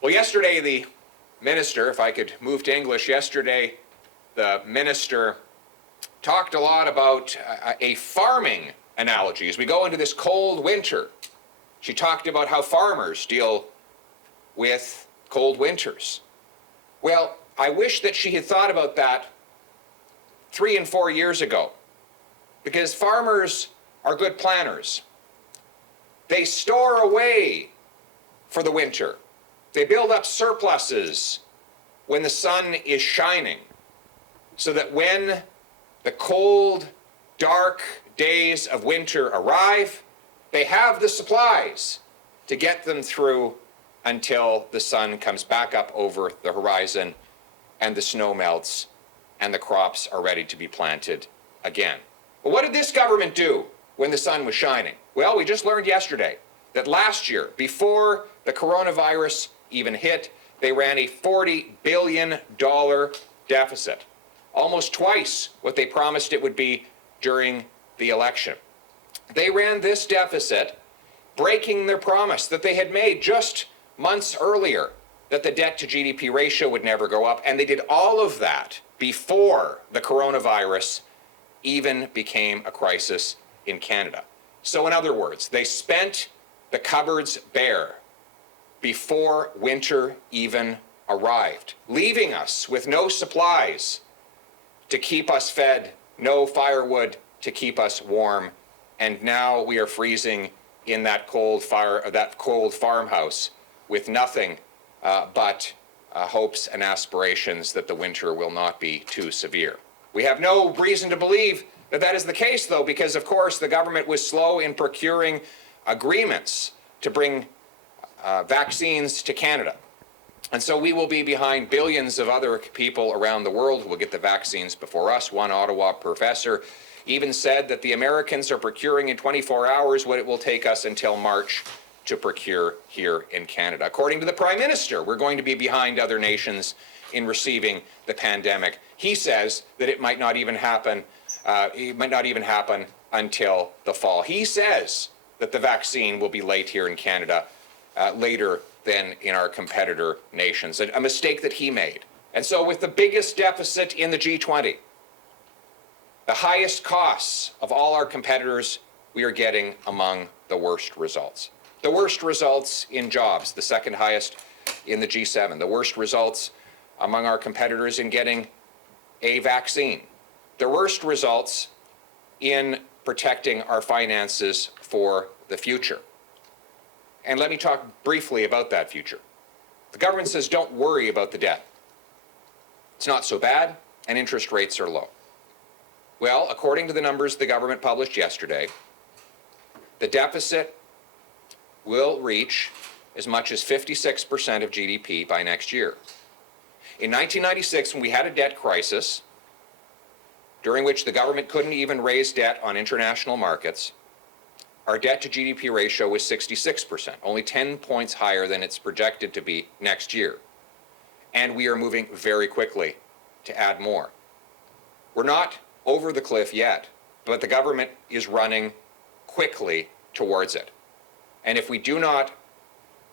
Well, yesterday the minister, if I could move to English, yesterday the minister talked a lot about a farming analogy. As we go into this cold winter, she talked about how farmers deal with cold winters. Well, I wish that she had thought about that 3 and 4 years ago, because farmers are good planners. They store away for the winter. They build up surpluses when the sun is shining, so that when the cold, dark days of winter arrive, they have the supplies to get them through until the sun comes back up over the horizon and the snow melts and the crops are ready to be planted again. But what did this government do when the sun was shining? Well, we just learned yesterday that last year, before the coronavirus even hit, they ran a $40 billion deficit, almost twice what they promised it would be during the election. They ran this deficit, breaking their promise that they had made just months earlier, that the debt to GDP ratio would never go up, and they did all of that before the coronavirus even became a crisis in Canada. So in other words, they spent the cupboards bare before winter even arrived, leaving us with no supplies to keep us fed, no firewood to keep us warm, and now we are freezing in that cold farmhouse with nothing but hopes and aspirations that the winter will not be too severe. We have no reason to believe that that is the case, though, because, of course, the government was slow in procuring agreements to bring vaccines to Canada. And so we will be behind billions of other people around the world who will get the vaccines before us. One Ottawa professor even said that the Americans are procuring in 24 hours what it will take us until March to procure here in Canada. According to the Prime Minister, we're going to be behind other nations in receiving the pandemic. He says that it might not even happen. Until the fall. He says that the vaccine will be late here in Canada, later than in our competitor nations. A mistake that he made. And so, with the biggest deficit in the G20, the highest costs of all our competitors, we are getting among the worst results. The worst results in jobs, the second highest in the G7. The worst results among our competitors in getting a vaccine. The worst results in protecting our finances for the future. And let me talk briefly about that future. The government says don't worry about the debt. It's not so bad, and interest rates are low. Well, according to the numbers the government published yesterday, the deficit will reach as much as 56% of GDP by next year. In 1996, when we had a debt crisis, during which the government couldn't even raise debt on international markets, our debt to GDP ratio was 66%, only 10 points higher than it's projected to be next year. And we are moving very quickly to add more. We're not over the cliff yet, but the government is running quickly towards it. And if we do not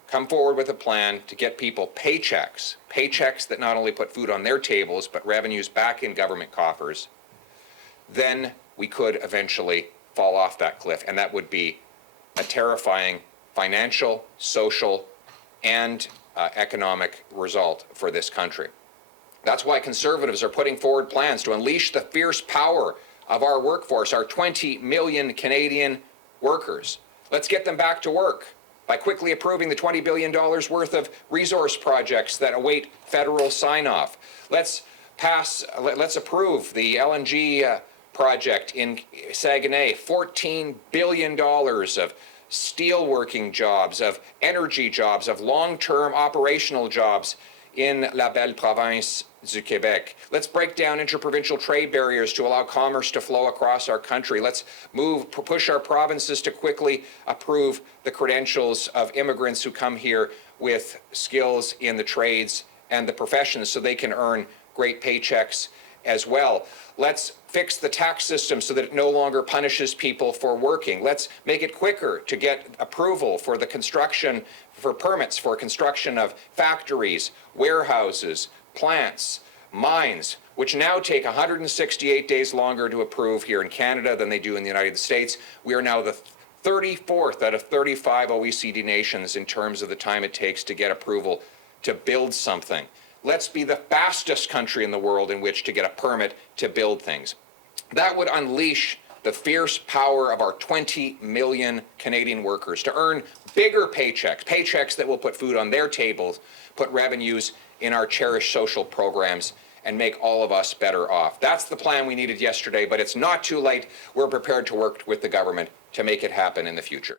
come forward with a plan to get people paychecks that not only put food on their tables, but revenues back in government coffers, then we could eventually fall off that cliff. And that would be a terrifying financial, social, and economic result for this country. That's why Conservatives are putting forward plans to unleash the fierce power of our workforce, our 20 million Canadian workers. Let's get them back to work by quickly approving the $20 billion worth of resource projects that await federal sign-off. Let's approve the LNG project in Saguenay, $14 billion of steelworking jobs, of energy jobs, of long-term operational jobs in La Belle Province du Québec. Let's break down interprovincial trade barriers to allow commerce to flow across our country. Let's push our provinces to quickly approve the credentials of immigrants who come here with skills in the trades and the professions so they can earn great paychecks as well. Let's fix the tax system so that it no longer punishes people for working. Let's make it quicker to get approval for the construction, for permits for construction of factories, warehouses, plants, mines, which now take 168 days longer to approve here in Canada than they do in the United States. We are now the 34th out of 35 OECD nations in terms of the time it takes to get approval to build something. Let's be the fastest country in the world in which to get a permit to build things. That would unleash the fierce power of our 20 million Canadian workers to earn bigger paychecks that will put food on their tables, put revenues in our cherished social programs, and make all of us better off. That's the plan we needed yesterday, but it's not too late. We're prepared to work with the government to make it happen in the future.